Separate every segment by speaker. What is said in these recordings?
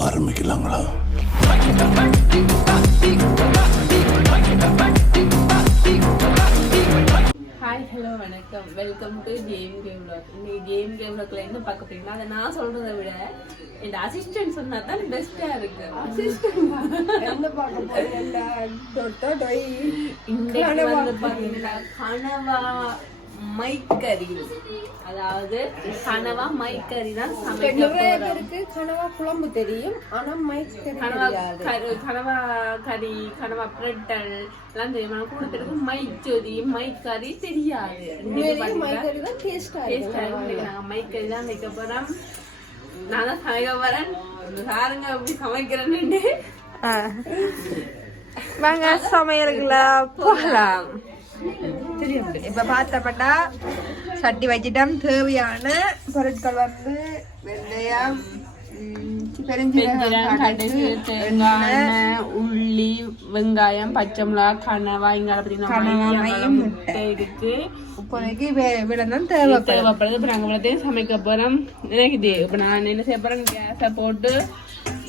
Speaker 1: ஆரம்பிக்கலாங்களா?
Speaker 2: Hi hello வணக்கம். Welcome to game game vlog. இன்னைக்கு கேம் கேம் vlogல என்ன பார்க்க போறீங்கன்னா அதை நான் சொல்றதை விட என் அசிஸ்டன்ட் சொன்னா தான் பெஸ்டா இருக்கு பாத்தீங்கன்னா கனவா. மைக்கறி அதாவது கனவா மைக்கறி தான்
Speaker 3: நிறைய பேருக்கு கனவா குழம்பு தெரியும் ஆனா மைக்
Speaker 2: கனவா கனவா கறி கனவா பிரட்டல் எல்லாம் தெரியும். ஆனா கூட பேருக்கு மைக் ஜோதி மைக் கறி தெரியாது. இன்னைக்கு
Speaker 3: உண்மையிலேயே
Speaker 2: பாத்தீங்கன்னா
Speaker 3: மைக் கறி தான் டேஸ்டா
Speaker 2: டேஸ்டா
Speaker 3: இருக்கும்.
Speaker 2: இருக்கு நாங்க மைக்கறி தான் வைக்க போறோம். நான் தான் சமைக்க போறேன். சாருங்க அப்படி சமைக்கிறேன்னு.
Speaker 4: வாங்க சமையலுக்குள்ள போகலாம். இப்ப பார்த்தப்பட்டா சட்டி வச்சிட்டோம் தேவையான பொருட்கள் வந்து வெந்தயம்
Speaker 2: உள்ளி வெங்காயம் பச்சை மிளகாய் கனவா இங்க
Speaker 4: முட்டை.
Speaker 2: இருக்கு
Speaker 4: இப்போதைக்கு விடணும் தேவைப்படும்
Speaker 2: தேவைப்படுது இப்ப நாங்க இவ்வளோத்தையும் சமைக்க போறோம் எனக்கு இது இப்ப நான் என்ன செய்ய போறேன் கேஸை போட்டு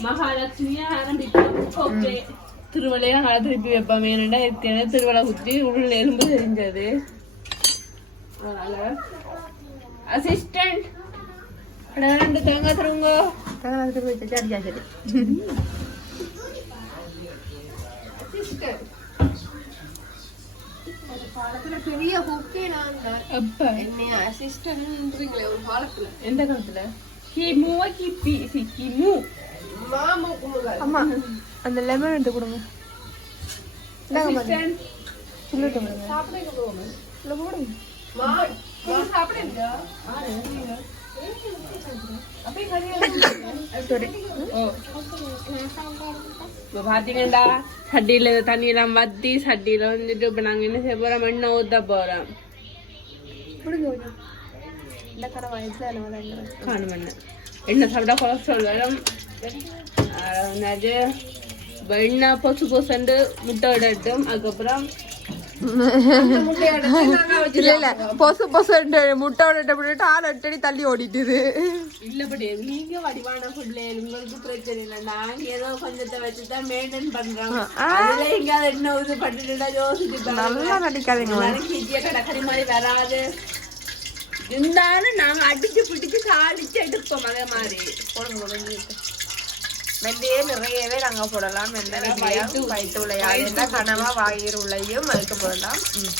Speaker 2: மகாலட்சுமியா ஓகே திருவள்ளையா நல்லா திருப்பி வைப்போம். வேணுண்டா ஏற்கனவே திருவள்ளை குத்தி உள்ள எலும்பு தெரிஞ்சது அதனால அசிஸ்டன்ட் ரெண்டு தேங்காய் தருங்க.
Speaker 4: தேங்காய் திருப்பி வச்சு அடிச்சா சரி.
Speaker 3: பெரிய குக்கே நான் தான்.
Speaker 2: எப்ப
Speaker 3: என்னைய அசிஸ்டன்ட்ன்றீங்களே ஒரு காலத்துல
Speaker 2: எந்த காலத்துல? கிமுவா கிப்பி சி கிமு.
Speaker 3: முதல்
Speaker 4: ஆமா அந்த லெமன் எடுத்து கொடுங்க.
Speaker 3: நீங்க
Speaker 2: பார்த்தீங்கன்னா சட்டியில் தண்ணியெல்லாம் வத்தி சட்டியில் வந்துட்டு இப்போ நாங்கள் என்ன செய்ய போகிறோம் எண்ணெய்
Speaker 4: வயசு அதில்
Speaker 2: காணும் எண்ணெய் சாப்பிட்டா கொலஸ்ட்ரால் வரும். ஆஹ் எண்ணெய் பொசு பொசுண்டு முட்டை விடட்டும் அதுக்கப்புறம்
Speaker 4: இல்ல இல்ல. பொசு பொசு முட்டை விட்டு விட்டுட்டு ஆள் எட்டடி தள்ளி ஓடிட்டுது.
Speaker 2: இல்லப்படி நீங்க வடிவான ஃபுட்ல உங்களுக்கு பிரச்சனை இல்லை. நாங்க ஏதோ கொஞ்சத்தை வச்சு தான் மெயின்டைன் பண்றோம் அதுல எங்கேயாவது என்ன இது பண்ணிட்டுடா யோசிச்சு
Speaker 4: நல்லா நடிக்காதீங்க
Speaker 2: எல்லாரும் கிட்டிய கடற்கரை மாதிரி வராது. இருந்தாலும் நாங்க அடிச்சு பிடிச்சு சாடிச்சு எடுப்போம் அதே மாதிரி.
Speaker 4: வெந்தயே நிறையவே நாங்க போடலாம். எந்த வயிற்று உலையாது எந்த கனவா வாயிறு உலையும் அதுக்கு போடலாம். ம்.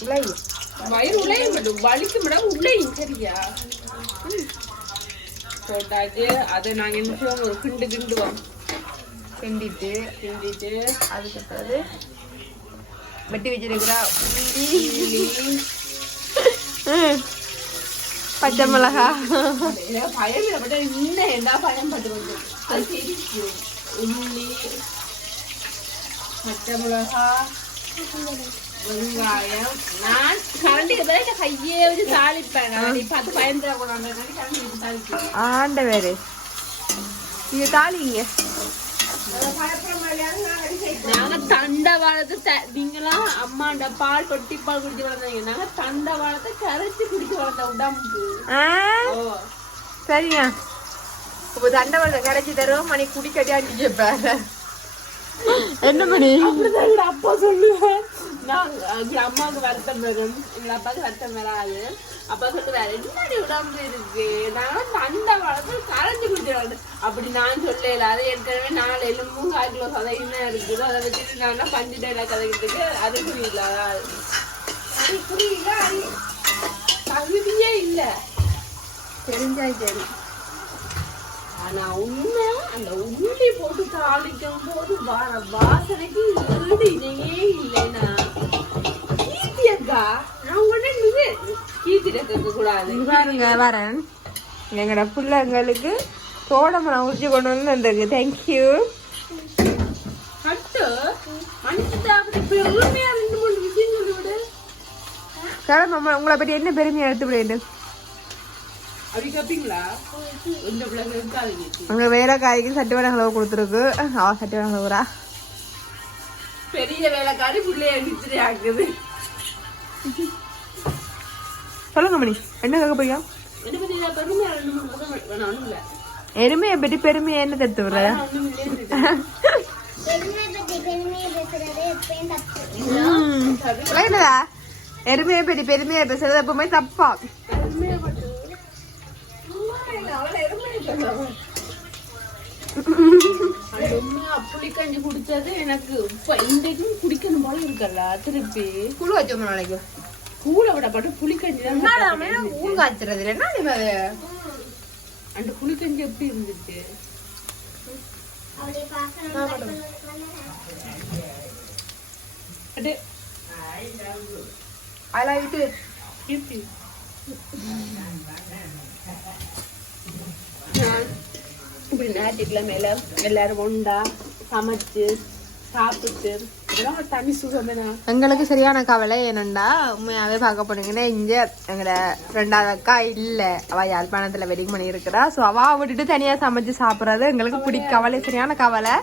Speaker 4: உலை
Speaker 2: வயிறு உலைய மட்டும் வலிக்கு மேடம் உலையும் சரியா? ம். போட்டாச்சு. அது நாங்க என்ன செய்வோம்? ஒரு கிண்டு கிண்டுவோம்.
Speaker 4: கிண்டிட்டு
Speaker 2: கிண்டிட்டு.
Speaker 4: அதுக்கு பிறகு வெட்டி வச்சிருக்கிறா. பச்சை மிளகா
Speaker 2: உள்ளி பச்சை மிளகா வெங்காயம் நான் கரண்டிக்கு பதிலாக கையே வச்சு தாளிப்பேன் இப்ப அது
Speaker 4: தாளிங்க
Speaker 2: நாங்க தண்டவாளத்தை நீங்களாம் அம்மாண்ட பால் கொட்டி பால் குடிச்சு வளர்ந்தீங்க நாங்க தண்டவாளத்தை கரைச்சி குடிச்சு வளர்ந்த உடம்புக்கு.
Speaker 4: சரிங்க. இப்போ தண்டவாளத்தை கரைச்சி தருவோம். மணி குடிக்கட்டி அடிச்சு பாரு. என்ன மணி
Speaker 2: அப்பா சொல்லுவேன் நான் எங்க அம்மாவுக்கு வருத்தம் வரும். எங்க அப்பாவுக்கு வருத்தம் வராது. அப்பா சொல்லுவாரு என்னடி உடம்பு இருக்கு? நான் தண்டை வளர்த்து கரைஞ்சு குடிச்சிடாது அப்படி நான் சொல்லல. அது ஏற்கனவே நாலு எலும்பும் கால் கிலோ சதையும் இருக்குது. அதை வச்சுட்டு நான் பஞ்சுட்டேன் கதைக்கிறதுக்கு அது புரியல. அது புரியல. அது தகுதியே இல்லை.
Speaker 4: தெரிஞ்சா சரி.
Speaker 2: ஆனா உண்மை அந்த உள்ளி போட்டு தாளிக்கும் போது வர வாசனைக்கு ஈடு இணையே
Speaker 4: இல்லை. பாருங்க வரேன். எங்கட பிள்ளைங்களுக்கு தோடமரம் உரிச்சு கொண்டு வந்து வந்திருக்கு தேங்க்யூ கிளம்ப உங்களை பற்றி என்ன பெருமையா எடுத்து விடு
Speaker 2: அப்படி கேப்பீங்களா? இந்த பிள்ளைங்க இருக்காதீங்க.
Speaker 4: அங்க சட்டி வடை அளவு கொடுத்துருக்கு. அவ சட்டி வடை அளவுறா
Speaker 2: பெரிய வேலைக்காரி பிள்ளைய ஆக்குது.
Speaker 4: சொல்லுங்க மணி. என்ன கேட்க போறியா எருமையை பற்றி பெருமையை என்ன தத்து விடுற
Speaker 2: ஆனா ஒண்ணும் இல்லைன்னு
Speaker 1: பெருமை பத்தி பெருமையை பேசுறது எப்பயும் தப்பு.
Speaker 4: விளங்குதா எருமையை பற்றி பெருமையை பேசுறது எப்பவுமே தப்பா.
Speaker 2: புளிக்கஞ்சி குடிச்சது எனக்கு இப்ப இன்றைக்கும் குடிக்கணும் போல இருக்கல்ல திருப்பி.
Speaker 4: குழு வச்சோம் நாளைக்கு?
Speaker 2: கூழ விடப்பட்டு புளிக்கஞ்சி தான்.
Speaker 4: ஊர் காய்ச்சறது இல்லை? என்ன நீ அது?
Speaker 2: அந்த புளிக்கஞ்சி எப்படி இருந்துச்சு? நான் இப்படி ஞாயிற்றுக்கிழமையில எல்லாரும் ஒண்டா. சமைச்சு சாப்பிட்டு
Speaker 4: எங்களுக்கு சரியான கவலை என்னண்டா? உண்மையாவே பார்க்க போனீங்கன்னா இங்க எங்கட ரெண்டாவது அக்கா இல்ல. அவ யாழ்ப்பாணத்துல வெட்டிங் பண்ணி இருக்கிறா சோ அவ விட்டுட்டு தனியா சமைச்சு சாப்பிடுறது எங்களுக்கு பிடி கவலை சரியான கவலை.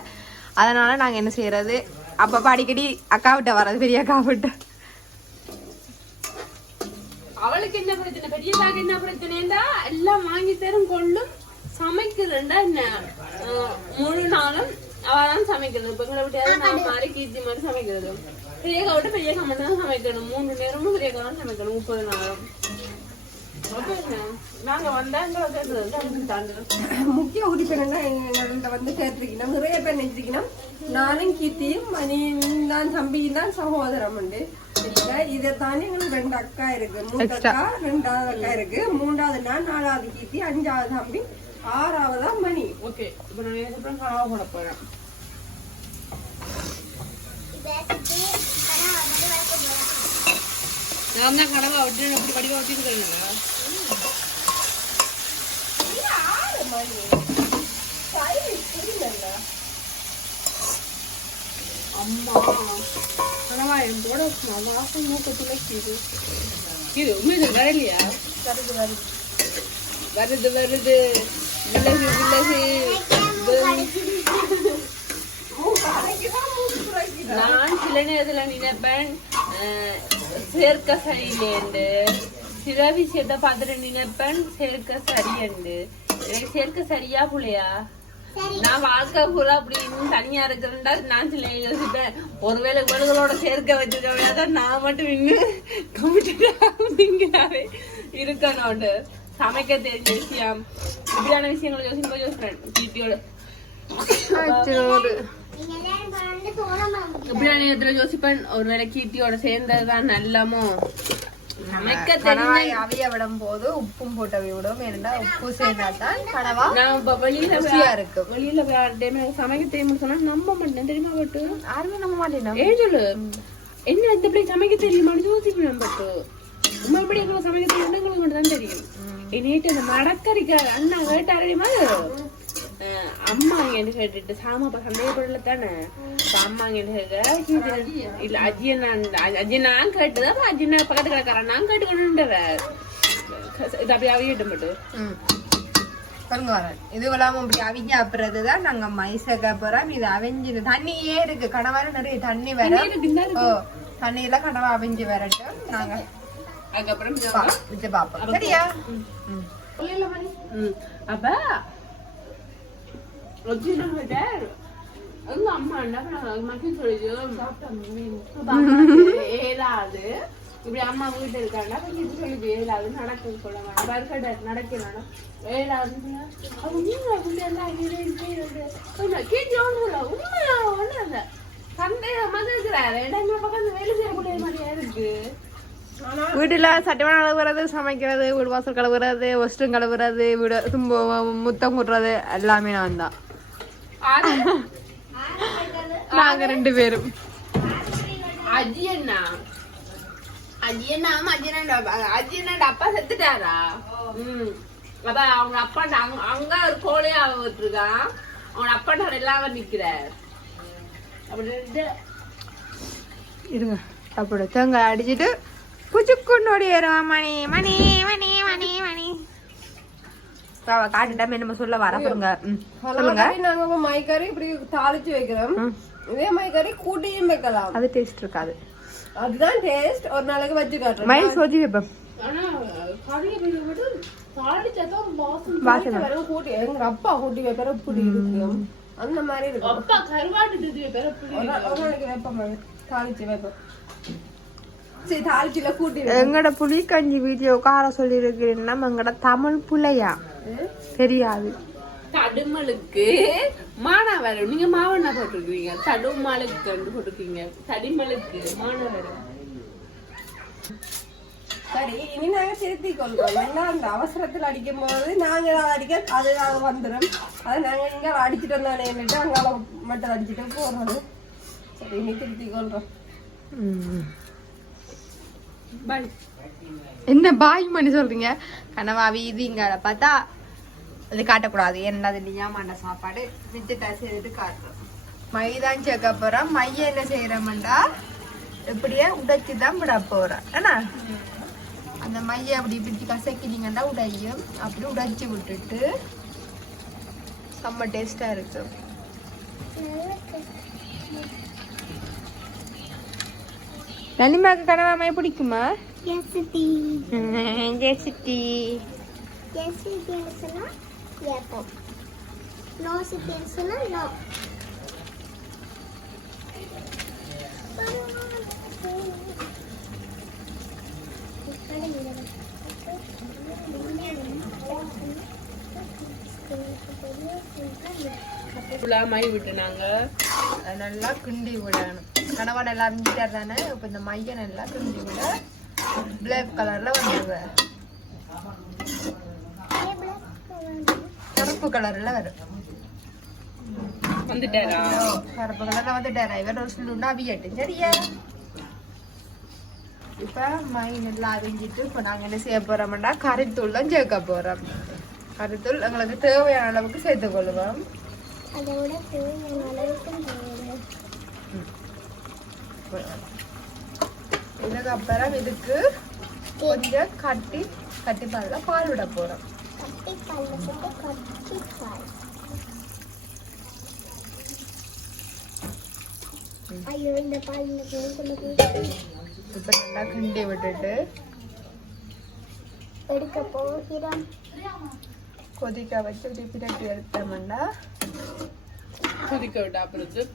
Speaker 4: அதனால நாங்க என்ன செய்யறது? அப்பப்ப அடிக்கடி அக்கா விட்ட வர்றது பெரிய அக்கா விட்ட.
Speaker 2: அவளுக்கு என்ன பிரச்சனை? பெரியதாக என்ன பிரச்சனைடா எல்லாம் வாங்கி தரும் கொள்ளும் சமைக்குதுண்டா என்ன? முழு நாளும் அவதான் சமைக்கிறது இப்ப எங்களை விட்டு நான் மாதிரி கீர்த்தி மாதிரி சமைக்கிறது பெரியக்கா விட்டு பெரியக்கா மட்டும் தான் சமைக்கணும் மூணு நேரமும் பெரியக்கா தான் சமைக்கணும் முப்பது தாண்டுறோம்
Speaker 3: முக்கிய உறுப்பினர்னா எங்கள்கிட்ட வந்து சேர்த்துருக்கணும் நிறைய பேர் நினைச்சிருக்கணும் நானும் கீர்த்தியும் மணியும் தான் தம்பியும் தான் சகோதரம் உண்டு இதை தாண்டி எங்களுக்கு ரெண்டு அக்கா இருக்கு மூத்த அக்கா ரெண்டாவது அக்கா இருக்கு மூன்றாவது நான் நாலாவது கீர்த்தி அஞ்சாவது தம்பி ஆறாவதா மணி.
Speaker 2: ஓகே இப்ப நான் இதுக்கப்புறம் கனவா
Speaker 1: வைக்க போறேன்.
Speaker 2: நான் தான் கனவா விட்டு அப்படி படிவா விட்டு இருக்கிறேன் அம்மா கனவா என் போட வாசம் மூக்க துளைக்குது இது உண்மையில வரலையா? வருது வருது. வருது வருது. விலகு விலகு. நான் சில நேரத்துல நினைப்பேன். அஹ், சேர்க்க சரியில்லைண்டு சில விஷயத்த பார்த்துட்டு நினைப்பேன் சேர்க்க சரியண்டு எனக்கு சேர்க்க சரியா புள்ளையா? நான் வாழ்க்கை பூரா அப்படின்னு தனியா இருக்கிறேன்டா. நான் சில யோசிப்பேன். ஒருவேளை இவளுகளோட சேர்க்க வச்சிருக்க நான் மட்டும் இன்னும் கமிட்டாவே இருக்கணும்னு சமைக்க தெரிஞ்ச விஷயம் இப்படியான விஷயங்களை யோசிக்கும் யோசிக்கிறேன்
Speaker 1: சோளம்
Speaker 2: இப்படியான நேரத்துல யோசிப்பேன் ஒருவேளை கீர்த்தியோட சேர்ந்ததுதான் நல்லமோ சமைக்க
Speaker 4: கணவாய்
Speaker 2: தெரிஞ்ச
Speaker 4: அவிய விடும் போது உப்பும் போட்டு அவிய விடும் ஏனென்றா உப்பு சேர்ந்தாதான் கனவா
Speaker 2: நான் இப்ப வெளியில
Speaker 4: ருசியா இருக்கு
Speaker 2: வெளியில யார்கிட்டயுமே சமைக்க தெரியுமா சொன்னா நம்ப மாட்டேன் தெரியுமா பட்டு
Speaker 4: யாருமே நம்ப மாட்டேன்
Speaker 2: ஏன் சொல்லு என்ன இந்த இப்படி சமைக்க தெரியுமான்னு யோசிப்பேன் பட்டு உமா எப்படி எங்களுக்கு சமைக்க தெரியும் மட்டும் தான் தெரியும் நேற்று அந்த மடக்கறிக்க அண்ணா கேட்டாரு தெரியுமா? அஹ் அம்மா என்கிட்ட கேட்டுட்டு சாமாப்பா சந்தேகப்படல தானே? அப்ப அம்மா என்கிட்ட கேட்க இல்ல அஜிய நான் அஜிய நான் கேட்டதா? அப்ப அஜிய நான் பக்கத்து கிடக்காரன் நான் கேட்டு கொண்டுவ இது அப்படியே அவியிட்டு மட்டும்.
Speaker 4: பாருங்க வரேன் இது இல்லாம இப்படி அவிஞ்சு அப்புறது தான் நாங்க மைசக்க போறோம். இது அவிஞ்சு தண்ணியே இருக்கு. கணவால நிறைய தண்ணி வரும். ஓ தண்ணியில கனவா அவிஞ்சு வரட்டும். நாங்க
Speaker 2: அதுக்கப்புறம் இது
Speaker 4: பா- விட்டு பாப்போம் சரியா.
Speaker 2: அப்ப அம்மா என்ன சொல்லிச்சு ஏழாது இப்படி அம்மா வீட்டு அப்ப இது சொல்லுது ஏழாவது நடக்க சொல்ல வேணாம் பர்கட அப்ப நீங்க அப்படி எல்லாம் கேட்டு உண்மையா ஒண்ணு இல்ல. சந்தேகமா இருக்கிறாரு இடமே பக்கத்து வேலை செய்யக்கூடிய மாதிரியா இருக்கு.
Speaker 4: வீட்டுல சட்டமான கழுவுறது சமைக்கிறது வீடு வாசல் கழுவுறது ஒஸ்டும் கழுவுறது வீடு தும்ப முத்தம் குடுறது எல்லாமே நான் தான் நாங்க ரெண்டு பேரும்.
Speaker 2: அஜியண்ணா அஜியண்ணா அஜியண்ணா அப்பா. செத்துட்டாரா? ம். அப்ப அவங்க அப்பா அங்க அங்க ஒரு கோழையா விட்டுருக்கான் அவங்க அப்பா எல்லாம் நிக்கிறார். அப்படி
Speaker 4: இருங்க. அப்படி தேங்காய் அடிச்சிட்டு புச்சுக்குன்னு ஓடிடுவோம் மணி மணி மணி மணி மணி பாவா காட்டுட்டாம நம்ம சொல்ல வர சொல்லுங்க.
Speaker 3: நாங்க மைக்கறி இப்படி தாளிச்சு வைக்கிறோம். இதே மைக்கறி கூட்டியும் வைக்கலாம்.
Speaker 4: அது டேஸ்ட் இருக்காது.
Speaker 3: அதுதான் டேஸ்ட் ஒரு நாளைக்கு வச்சு காட்டுறோம்.
Speaker 4: சோஜி வைப்பேன்
Speaker 3: அப்பா கூட்டி வைக்கிற இப்படி இருக்கும் அந்த மாதிரி இருக்கும்.
Speaker 2: அப்பா கருவாட்டு.
Speaker 3: தாளிச்சு வைப்போம் சரி தாளிச்சுல கூட்டி வை.
Speaker 4: எங்கட புலிக்கஞ்சி வீடியோ கார சொல்லியிருக்கிறேன்னா எங்கட தமிழ் புலையா தெரியாது
Speaker 2: தடுமலுக்கு மானாவரம் நீங்க மாவண்ணா போட்டிருக்கீங்க தடுமலுக்கு போட்டிருக்கீங்க தடிமலுக்கு மானாவரம்
Speaker 3: சரி இனி நாங்க திருத்தி கொள்றோம் ஏன்னா அந்த அவசரத்துல அடிக்கும் போது நாங்க அடிக்க அது வந்துடும் அது நாங்க இங்க அடிச்சுட்டு வந்தானேன்னுட்டு அங்கால மட்டும் அடிச்சுட்டு போறது சரி இனி திருத்தி கொள்றோம்
Speaker 4: என்ன பாய் பண்ணி சொல்றீங்க? கனவா வீதி இங்கால பார்த்தா அது காட்டக்கூடாது. என்னது நியாமான சாப்பாடு? மிச்சத்தை செய்துட்டு காட்டுறோம். மைதான் சேர்க்க போறோம் மைய என்ன செய்யறோம்டா? இப்படியே உடைச்சு தான் விட போறோம் என்ன அந்த மைய அப்படி பிடிச்சி கசக்கினீங்கன்னா உடையும். அப்படி உடைச்சு விட்டுட்டு செம்ம டேஸ்டா இருக்கு. நலிமாக்கு கனவா மை பிடிக்குமா
Speaker 1: எஸ்டி
Speaker 4: ஜெசிட்டி
Speaker 1: எஸ்டி சொன்னா ஏப்போ நோ சிட்டி சொன்னா நோ
Speaker 2: ஃபுல்லா மை விட்டுனாங்க
Speaker 4: அதை நல்லா கிண்டி விடணும் கனவா நல்லா அரிஞ்சிட்டார் தானே? இப்போ இந்த மைய நல்லா கிண்டி விட பிளாக் கலர்ல வந்துடுவேன் கருப்பு கலர்ல வரும்.
Speaker 2: வந்துட்டாரா?
Speaker 4: கருப்பு கலர்ல வந்துட்டார்? இவர் ஒரு சொல்லுண்டா அவியட்டும் சரியா? இப்ப மை நல்லா அரிஞ்சிட்டு இப்போ நாங்க என்ன செய்ய போறோம்னா கறித்தூள் தான் சேர்க்க போறோம். கறித்தூள் எங்களுக்கு தேவையான அளவுக்கு சேர்த்து கொள்வோம்.
Speaker 1: அதோட தேவையான அளவுக்கு தேவை
Speaker 4: இதுக்கப்புறம் இதுக்கு கொஞ்சம் கட்டி கட்டி பால்ல பால் விட
Speaker 1: போய்
Speaker 4: இப்ப நல்லா கிண்டி விட்டுட்டு
Speaker 1: எடுக்க போகிறோம்.
Speaker 4: கொதிக்க வச்சு பிரட்டி எடுத்தோம்னா
Speaker 2: கொதிக்க விட்டா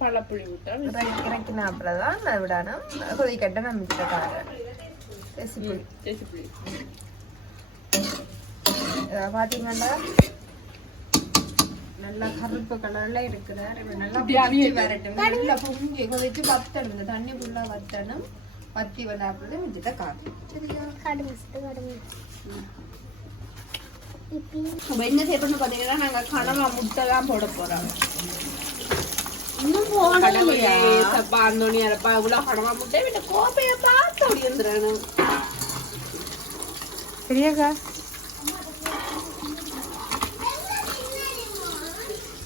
Speaker 2: பழப்புளி விட்டா
Speaker 4: இறக்கி இறக்கின அப்புறம் தான் நான் விடணும் கொதிக்கட்ட கிட்ட காரேன் ரெசிபி
Speaker 2: தேசிப்புளி.
Speaker 4: பார்த்தீங்கன்னா நல்லா கருப்பு கலர்ல இருக்கிறார் நல்லா கொதிச்சு வரட்டும். நல்லா பொங்கி கொதிச்சு வத்தணும். இந்த தண்ணி ஃபுல்லா வத்தணும். வத்தி வந்தாப்புல மிச்சத்தை காட்டும்
Speaker 2: நம்ம என்ன செய்யணும்னு பாத்தீங்கன்னா நாங்க கனவா முட்டை தான் போட போறோம். போடலையா சப்பா அந்தோணி அரப்பா இவ்வளவு கனவா முட்டை விட்ட கோப்பைய பார்த்து
Speaker 4: சரியாக்கா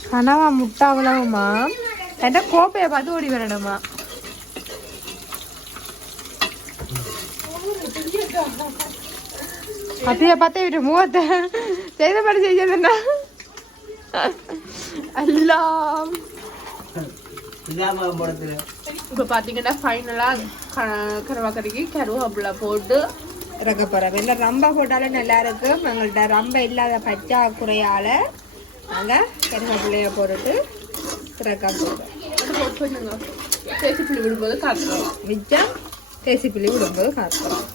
Speaker 4: கனவா முட்டை அவ்வளவுமா என்கிட்ட கோப்பையை பார்த்து ஓடி வரணுமா அத்தைய பார்த்தே விட்டு மூவத்தை செய்த மாதிரி செய்யறதுன்னா எல்லாம்
Speaker 2: இப்ப பாத்தீங்கன்னா ஃபைனலா கருவாக்கறிக்கு கருவேப்பிலை போட்டு
Speaker 4: இறக்க இல்லை ரம்பா போட்டாலும் நல்லா இருக்கும் எங்கள்கிட்ட ரம்ப இல்லாத பற்றாக்குறையால நாங்க கருவேப்பிலைய போட்டுட்டு இறக்க போறோம்.
Speaker 2: தேசிப்புளி விடும்போது காட்டுறோம்.
Speaker 4: மிச்சம் தேசிப்பிள்ளி விடும்போது காத்துறோம்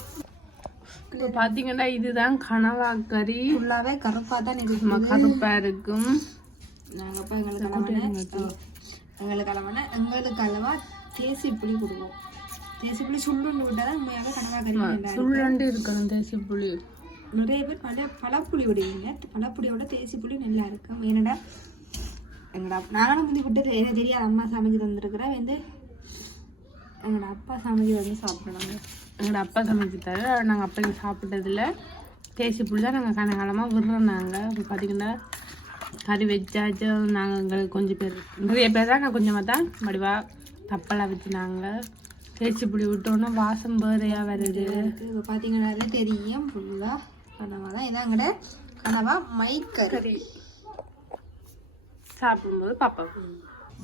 Speaker 2: இப்ப பாத்தீங்கன்னா இதுதான் கனவா கறி
Speaker 4: ஃபுல்லாவே கருப்பா தான்
Speaker 2: இருக்கும்.
Speaker 4: இப்போ எங்களுக்கு அளவான எங்களுக்கு அளவான எங்களுக்கு அளவா தேசிப்புளி கொடுப்போம். தேசிப்புளி சுள்ளுண்டு விட்டா தான் உண்மையாவே கனவா கறி.
Speaker 2: சுள்ளண்டு இருக்கணும் தேசிப்புளி
Speaker 4: நிறைய பேர் பல பழப்புளி விடுவீங்க. பழப்புளியோட தேசிப்புளி நல்லா இருக்கும். ஏன்னடா எங்கடா நானும் வந்து விட்டு எனக்கு தெரியாது. அம்மா சமைச்சு தந்துருக்குறேன் வந்து எங்களோட அப்பா சமைச்சு வந்து சாப்பிடணும்.
Speaker 2: எங்களோட அப்பா சமைச்சுட்டாரு நாங்கள் அப்பா சாப்பிட்டதில்ல. தேசி புளி தான் நாங்கள் கனகாலமாக விடுறோம் நாங்கள் இப்போ பார்த்தீங்கன்னா கறி வச்சாச்சு நாங்கள் எங்களுக்கு கொஞ்சம் பேர் நிறைய பேர் தான் நான் கொஞ்சமாக தான் மடிவா தப்பெல்லாம் வச்சு நாங்கள் தேசி புளி விட்டோன்னா வாசம் வேறையாக வருது.
Speaker 4: இப்போ பார்த்தீங்கன்னாலே தெரியும் ஃபுல்லாக கனவா தான் இதான் எங்கட கனவா மைக்கறி
Speaker 2: சாப்பிடும்போது பார்ப்போம்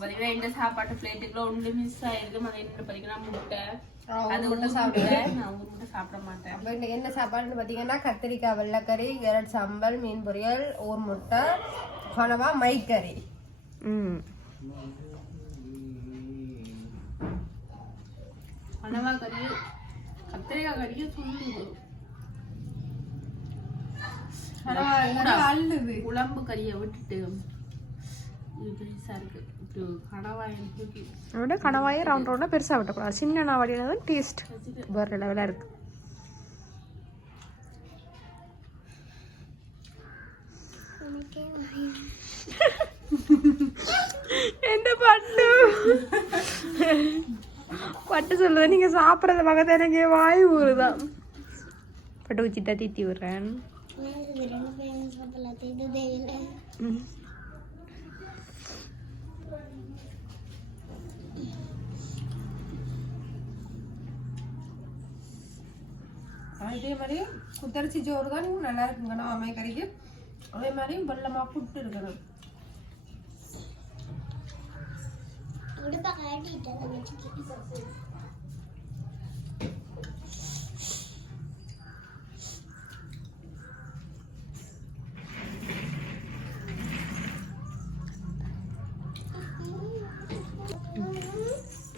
Speaker 2: பார்த்தீங்கன்னா இந்த சாப்பாட்டு பிளேட்டுக்குள்ள ஒன்று மிஸ் ஆயிருக்கு அது என்ன பார்த்தீங்கன்னா முட்டை. அது மட்டும் சாப்பிடுவேன் நான் ஒரு மட்டும் சாப்பிட மாட்டேன்.
Speaker 3: அப்போ இன்னைக்கு என்ன சாப்பாடுன்னு பார்த்தீங்கன்னா கத்திரிக்காய் வெள்ளைக்கறி கேரட் சாம்பல் மீன் பொரியல் ஒரு முட்டை மைக்கறி.
Speaker 4: ம்.
Speaker 2: கறி கத்திரிக்காய் கறியும்
Speaker 3: அள்ளுது.
Speaker 2: குழம்பு கறியை விட்டுட்டு கனவாயே
Speaker 4: ரவுண்ட் ரவுண்டாக பெருசாக விட்டக்கூடாது. சின்ன நாவடினா தான் டேஸ்ட் வேறு லெவலாக இருக்கு. எந்த பட்டு? பட்டு சொல்லுது. நீங்க சாப்பிட்றத பக்கத்து எனக்கு வாய் ஊறுதான் பட்டு வச்சுட்டா தீத்தி விடுறேன்.
Speaker 3: அதே இதே மாதிரி குத்தரிசி சோறு தான் நல்லா இருக்குங்க. கனவா அதே மாதிரி வெள்ளமா புட்டு இருக்கணும்.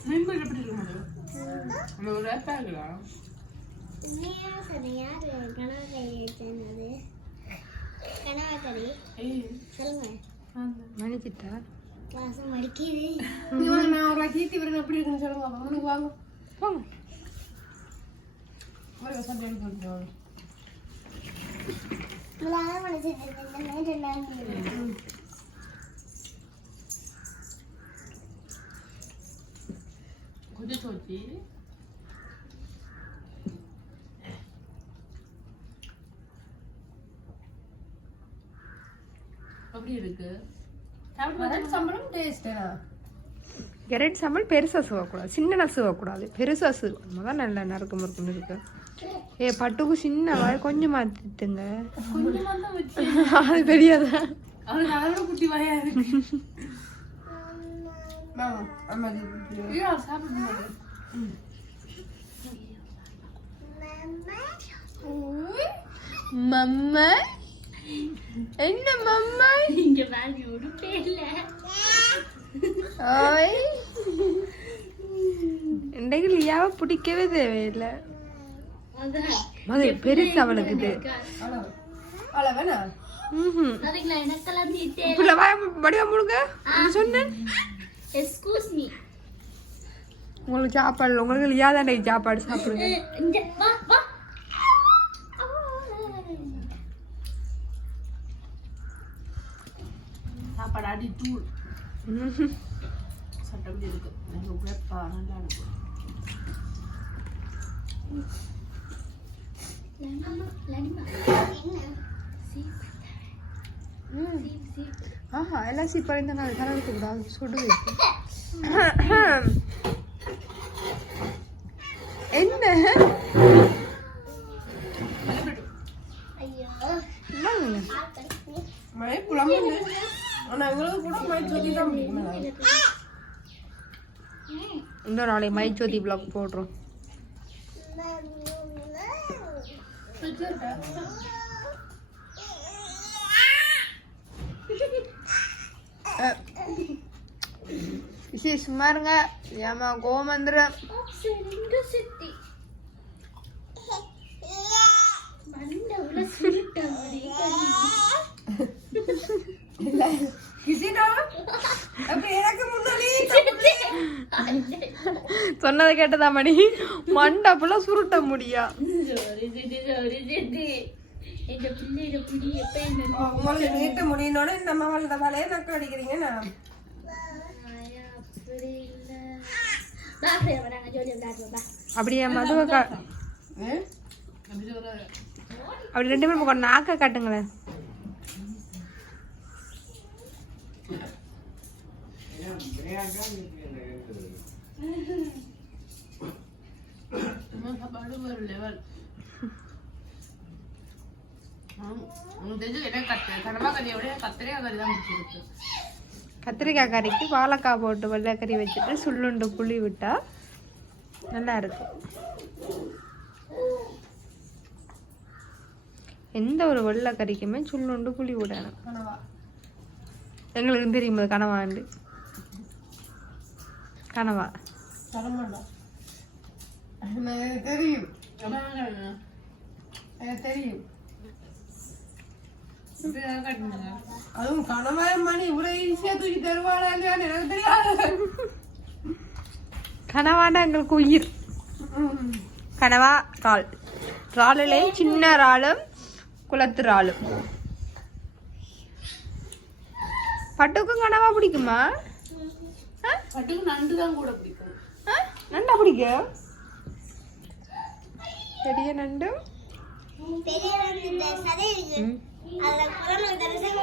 Speaker 2: மீன் எப்படி இருக்க முடியும் நம்ம ஒரு ரேப்பா இருக்கலாம்
Speaker 1: உண்மையா சொன்ன யாரு கனவா கறி எடுத்தேன் கனவா கறி
Speaker 2: ஏய்
Speaker 1: சொல்லுங்க.
Speaker 4: மன்னிச்சிட்டா?
Speaker 1: வாசம் மடிக்குது.
Speaker 3: இவன் நான் ஒரு கீர்த்தி விரன் எப்படி இருக்குன்னு சொல்லுங்க. அப்ப உனக்கு வாங்க.
Speaker 4: போங்க.
Speaker 3: ஒரு சண்டை எடுத்து
Speaker 1: இவ்வளோ மனசிட்டு இருக்கேன் இந்த மாதிரி ரெண்டாயிரம்
Speaker 2: கொதிச்சு எப்படி இருக்கு?
Speaker 3: சம்பளம் டேஸ்டா
Speaker 4: கெரட் சாம்பல் பெருசாக சுவக்கூடாது சின்ன சுவக்கூடாது பெருசாக சுவணும் தான் நல்ல நறுக்கு முறுக்குன்னு இருக்கு. ஏ பட்டுக்கு சின்ன வாய் கொஞ்சம்
Speaker 2: வச்சு.
Speaker 4: அது பெரியதா
Speaker 2: குட்டி வாயா இருக்கு.
Speaker 3: வாங்க அம்மா இது
Speaker 2: ஐயோ, சாப்பிட மாட்டேன்
Speaker 4: மம்மா? என்ன மம்மா
Speaker 1: இங்க வாங்கி உடுப்பே இல்ல
Speaker 4: ஓய் இன்றைக்கு லியாவை பிடிக்கவே தேவையில்லை. அது பெருசு அவளுக்கு இது உங்களுக்கு சாப்பாடு உங்களுக்கு லியா தான் சாப்பாடு சாப்பிடுங்க
Speaker 1: இந்த வா வா
Speaker 2: சாப்பாடு அடி தூள்
Speaker 4: ம்ஹும்.
Speaker 2: சட்டப்படி இருக்கு எனக்கு உழைப்பா நல்லா இருக்கும்
Speaker 1: லடிமா லடிமா என்ன
Speaker 4: ம். ஆஹா எல்லாம் சீப்பாக இந்த நாள் கலருக்கு கூடாது சுடுது என்ன
Speaker 1: ஐயோ
Speaker 4: என்னங்க?
Speaker 3: மழை குழம்பு ஆனா இவங்களுக்கு கூட மழை சொல்லி தான் பிடிக்கும்
Speaker 4: இன்னொரு நாளைக்கு மைச்சோதி பிளாக் போடுறோம் சரி சும்மா இருங்க ஏமா கோவம் வந்துடும்
Speaker 1: ரெண்டு
Speaker 4: சொன்னதை கேட்டதா மணி மண்டை ஃபுல்லாக சுருட்ட முடியா.
Speaker 1: இந்த
Speaker 3: நீட்ட முடியணும்னு நம்ம வளர்ந்த வேலையை நக்க அடிக்கிறீங்க நான்
Speaker 4: அப்படியே மதுவை கா அப்படி ரெண்டு பேரும் நாக்க காட்டுங்களேன்
Speaker 2: அம்மா சாப்பாடு ஒரு லெவல் உங்களுக்கு தெரிஞ்சு என்ன கத்து கடமா கறியை விட கத்திரிக்காய்
Speaker 4: கறிக்கு வாழைக்காய் போட்டு வெள்ளைக்கறி வச்சுட்டு சுள்ளுண்டு புளி விட்டா நல்லா இருக்கும். எந்த ஒரு வெள்ளை கறிக்குமே சுள்ளுண்டு புளி விடணும். எங்களுக்கு தெரியும் கனவாண்டு. கனவா.
Speaker 3: தெரியும். தெரியும். அதுவும் கனவாய மணி இவ்வளவு ஈஸியா தூக்கி தருவாடா எனக்கு தெரியாது.
Speaker 4: கனவாண்டா எங்களுக்கு உயிர். கனவா இறால் இறாலுலே சின்ன இறாலும் குளத்து இறாலும் பட்டுக்கும் கனவா பிடிக்குமா?
Speaker 2: பட்டுக்கு நண்டு தான் கூட பிடிக்கும்.
Speaker 4: ஆ? நண்டா பிடிக்கும் பெரிய நண்டும்
Speaker 5: பெரிய இந்த சதை இருக்கு.
Speaker 4: ம்.
Speaker 5: அதுல குழம்பு தரசம்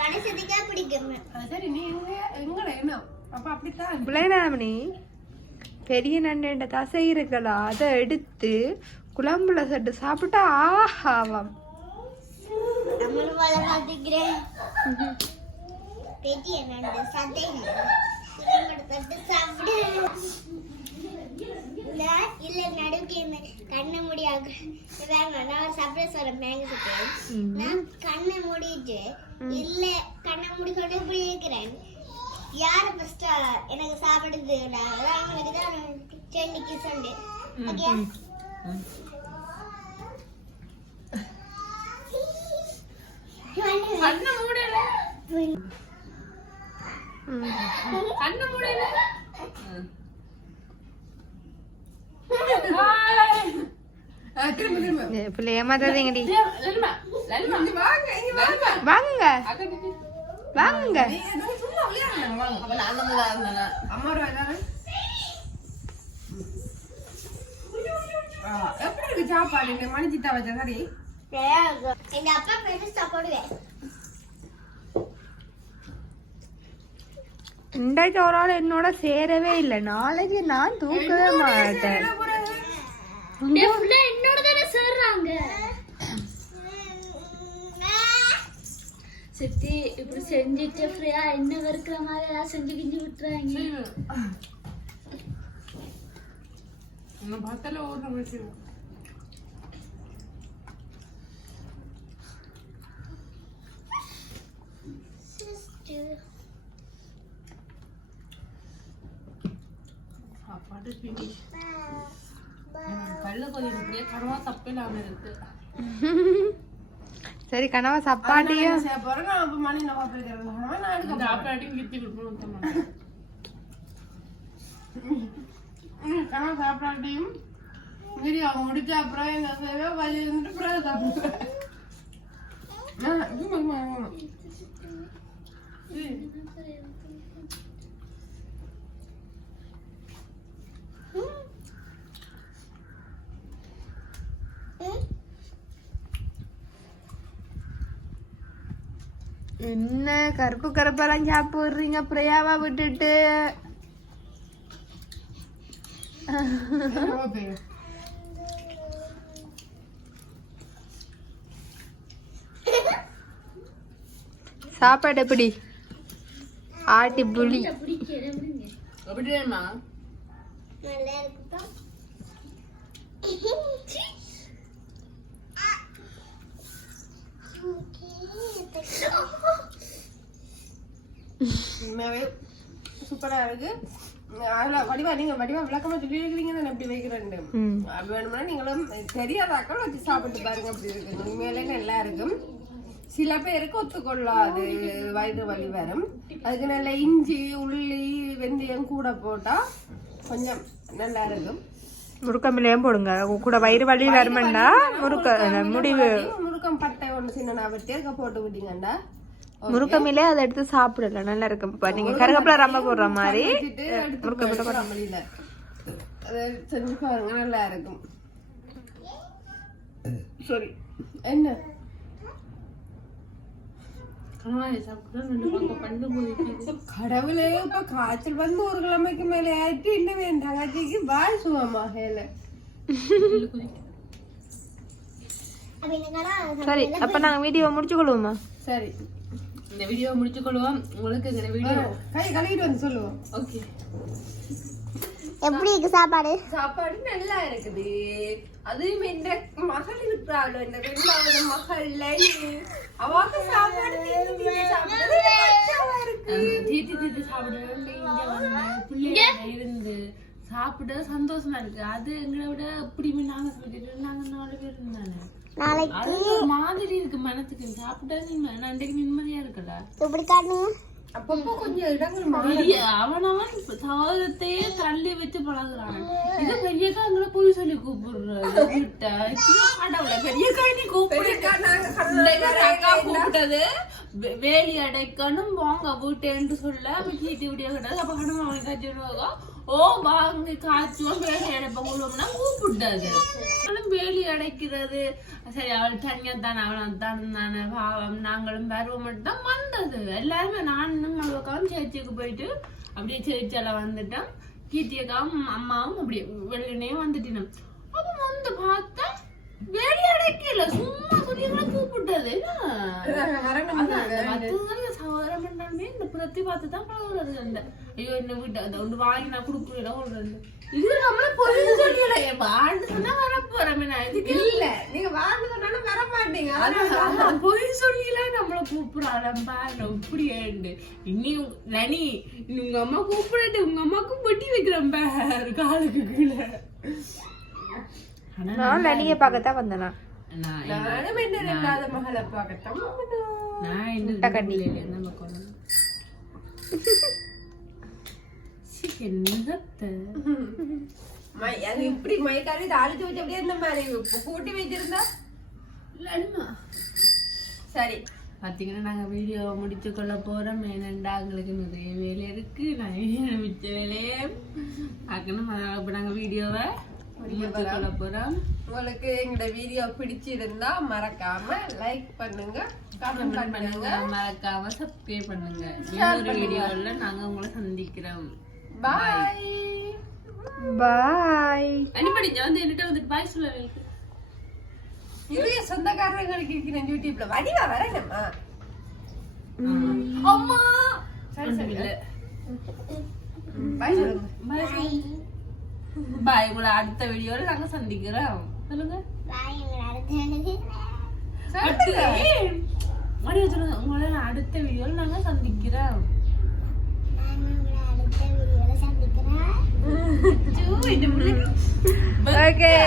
Speaker 5: மனசதுக்கா பிடிக்கும்.
Speaker 3: அது சரி நீ எங்க எங்கட என்ன? அப்ப அப்படித்தான்
Speaker 4: பிள்ளைனாமணி பெரிய நண்டு தசை இருக்கலா அதை எடுத்து குழம்புல சட்டு சாப்பிட்டா ஆஹாவாம்
Speaker 5: நம்மளும் பெரிய நண்டு சதை சாப்பிடு. இல்ல நடுவுக்கு இந்த கண்ணை முடியாக நான் சாப்பிட சொல்றேன் மேங்க சாப்பிட்டு நான் கண்ணை மூடிட்டு இல்ல கண்ணை மூடிக்கொண்டு இப்படி இருக்கிறேன் யாரு ஃபர்ஸ்ட் எனக்கு சாப்பிடுது? அவங்களுக்கு தான் சென்னைக்கு சண்டே ஓகே
Speaker 2: கண்ணை மூடல. கண்ணை
Speaker 4: பிள்ளை ஏமாத்தாதீங்கடி
Speaker 3: வாங்க இங்க வாங்க. எப்படி இருக்கு சாப்பாடு? மணிச்சித்தா வச்ச கறி
Speaker 5: எங்க அப்பா பேரு சாப்பிடுவேன்
Speaker 4: இன்றைக்கு ஒரு ஆள் என்னோட சேரவே இல்லை. நாளைக்கு நான் தூக்கவே மாட்டேன்.
Speaker 1: சேர்றாங்க. சித்தி இப்படி செஞ்சுட்டு ஃப்ரீயா என்ன வெறுக்கிற மாதிரி ஏதாவது செஞ்சு கிஞ்சி விட்டுறாங்க.
Speaker 3: உன்னை
Speaker 2: சாப்பாடு பிடி கல்ல கொஞ்சம் இப்படியே கனவா தப்பே இல்லாம இருக்கு.
Speaker 4: சரி கனவா சப்பாட்டியும்
Speaker 3: போறேன் நான் அப்ப மணி நான்
Speaker 2: ஆப்பாட்டையும் கித்தி கொடுக்கணும்
Speaker 3: கனவு சாப்பிடாட்டியும் சரி அவங்க முடிச்ச அப்புறம் என்ன செய்வே வலி இருந்துட்டு அப்புறம் சாப்பிடுவேன் ஆ, சும்மா, சும்மா, சும்மா.
Speaker 4: என்ன கருப்பு கருப்பெல்லாம் சாப்பிடுறீங்க பிரியாவா விட்டுட்டு. சாப்பாடு எப்படி ஆட்டி புளி
Speaker 1: பிடிக்கிறேன்
Speaker 2: அப்படியேம்மா
Speaker 5: நல்லா இருக்கட்டும்
Speaker 3: உண்மையாவே சூப்பரா இருக்கு. அதுல வடிவா நீங்க வடிவா விளக்கமா சொல்லி இருக்கிறீங்க நான் எப்படி வைக்கிறேன். அது வேணும்னா நீங்களும் தெரியாதாக்கள் வச்சு சாப்பிட்டு பாருங்க அப்படி இருக்கு. உண்மையிலே நல்லா இருக்கும் சில பேருக்கு ஒத்துக்கொள்ளாது வயிறு வலி வரும். அதுக்கு நல்ல இஞ்சி உள்ளி வெந்தயம் கூட போட்டா கொஞ்சம் நல்லா இருக்கும்
Speaker 4: முருக்கமிலையும் போடுங்க. கூட வயிறு வலி வருமெண்டா முருக்க முடிவு.
Speaker 3: முருக்கம் பட்டை ஒண்ணு சின்ன வெட்டி அதுக்கு போட்டு விட்டீங்கண்டா.
Speaker 4: முருக்கமிலே அதை எடுத்து சாப்பிடலாம் நல்லா இருக்கும் இப்ப நீங்க கருகப்பில ரம்ப போடுற மாதிரி.
Speaker 3: அதை செஞ்சு பாருங்க நல்லா இருக்கும். சரி என்ன? கடவுளே இப்ப காய்ச்சல் வந்து ஒரு கிழமைக்கு மேலே ஆயிட்டு இன்னும் என் தங்கச்சிக்கு பாய் சுகமாக
Speaker 4: சரி அப்ப நாங்க வீடியோ முடிச்சு கொள்வோமா
Speaker 3: சரி.
Speaker 2: இந்த வீடியோ முடிச்சு கொள்வோம் உங்களுக்கு இந்த வீடியோ
Speaker 3: கை கழுவிட்டு வந்து சொல்லுவோம்.
Speaker 2: ஓகே
Speaker 5: எப்படி இருக்கு சாப்பாடு?
Speaker 3: சாப்பாடு நல்லா இருக்குது. அதுவும் இந்த மகள் இருக்கிறாள் இந்த ரெண்டாவது மகள் அவாக்கு சாப்பாடு
Speaker 2: தீத்தி தீத்தி சாப்பிடுறேன் இங்க வந்து பிள்ளைங்க இருந்து சாப்பிட சந்தோஷமா இருக்கு. அது எங்களை விட இப்படி நாங்க சொல்லிட்டு நாங்க நாலு பேர் இருந்தானே
Speaker 5: நாளைக்கு
Speaker 2: மாதிரி இருக்கு மனத்துக்கு. சாப்பிட்டா நீ அன்றைக்கு நிம்மதியா இருக்கல
Speaker 5: இப்படி காட்டு
Speaker 3: அப்பப்போ கொஞ்சம் இடங்கள்
Speaker 2: அவனவன் சாதத்தையே தள்ளி வச்சு பழகுறான். இது பெரிய காங்களை போய் சொல்லி
Speaker 3: கூப்பிடுறது
Speaker 2: பெரிய காய்ச்சி கூப்பிட்டது? வேலி அடைக்கணும் வாங்க வீட்டேன்னு சொல்ல. அப்ப கீட்டி விடியா கிட்டாது அப்ப கணும் அவனுக்கு சொல்லுவாங்க? ஓ வாங்க காய்ச்சுவோம் வேலி அடைப்போம் கொள்வோம்னா கூப்பிட்டாது வேலி அடைக்கிறது. சரி அவள் தனியா தானே அவள் தான் தானே பாவம். நாங்களும் பருவம் மட்டும் தான் வந்தது. எல்லாருமே நானும் அவளுக்காவும் சேர்ச்சிக்கு போயிட்டு அப்படியே சேர்ச்சியால வந்துட்டோம். கீர்த்தியக்காவும் அம்மாவும் அப்படியே வெள்ளனையும் வந்துட்டினோம். அப்போ வந்து பார்த்தா வேலி அடைக்கல சும்மா சொல்லி கூப்பிட்டது சகோதரம் பண்ணாலுமே இந்த புறத்தி பார்த்து தான் பழகுறது அந்த ஐயோ என்ன வீட்டு அந்த ஒன்று வாங்கி நான் கொடுக்குறேன் சொல்றது இது நம்மள என் வாழ்ந்து சொன்னா வரப்போறமே நான் இதுக்கு
Speaker 3: இல்ல நீங்க வாழ்ந்து சொன்னாலும் வர மாட்டீங்க
Speaker 2: பொய் சொல்லிலாம் நம்மள கூப்பிடாதம்பா இப்படி ஏண்டு இனி இனி உங்க அம்மா கூப்பிடட்டு உங்க அம்மாக்கும் பொட்டி வைக்கிறேன் காலுக்கு கீழே.
Speaker 4: நான் லனியை பார்க்கத்தான் வந்தேனா
Speaker 2: நான்.
Speaker 3: நானும் என்ன ரெண்டாவது மகளை பார்க்கத்தான்.
Speaker 2: நான் இந்த கண்ணில நம்ம கொண்டு
Speaker 3: இப்படி மயக்காரி அழுத்தி வச்சு அப்படியே இந்த மாதிரி. இப்ப கூட்டி வச்சிருந்தா சரி.
Speaker 2: பார்த்தீங்கன்னா நாங்கள் வீடியோ முடிச்சு கொள்ள போகிறோம் ஏனெண்டா எங்களுக்கு நிறைய வேலை இருக்கு. நான் மிச்ச வேலையே பார்க்கணும். இப்போ நாங்கள் வீடியோவை
Speaker 3: உங்களுக்கு எங்களோட வீடியோ பிடிச்சிருந்தா மறக்காம லைக் பண்ணுங்க கமெண்ட் பண்ணுங்க.
Speaker 2: பண்ணுங்க மறக்காம சப்ஸ்கிரைப் பண்ணுங்க. இன்னொரு வீடியோவில் நாங்கள் உங்களை சந்திக்கிறோம்.
Speaker 3: பாய்
Speaker 4: பாய்
Speaker 2: அனுப்படி வந்து என்கிட்ட வந்துட்டு பாய் சொல்ல வைக்கு
Speaker 3: இது சொந்தக்காரங்களுக்கு இருக்கிற யூடியூப்ல வடிவா வரணுமா
Speaker 2: அம்மா. ஒன்றும் இல்லை
Speaker 3: பாய் சொல்லுங்க.
Speaker 2: பாய் பாய் உங்களை அடுத்த வீடியோல நாங்க சந்திக்கிறோம். சொல்லுங்க. மறுபடியும் சொல்லுங்க உங்களை அடுத்த
Speaker 5: வீடியோல நாங்க சந்திக்கிறோம். Okay.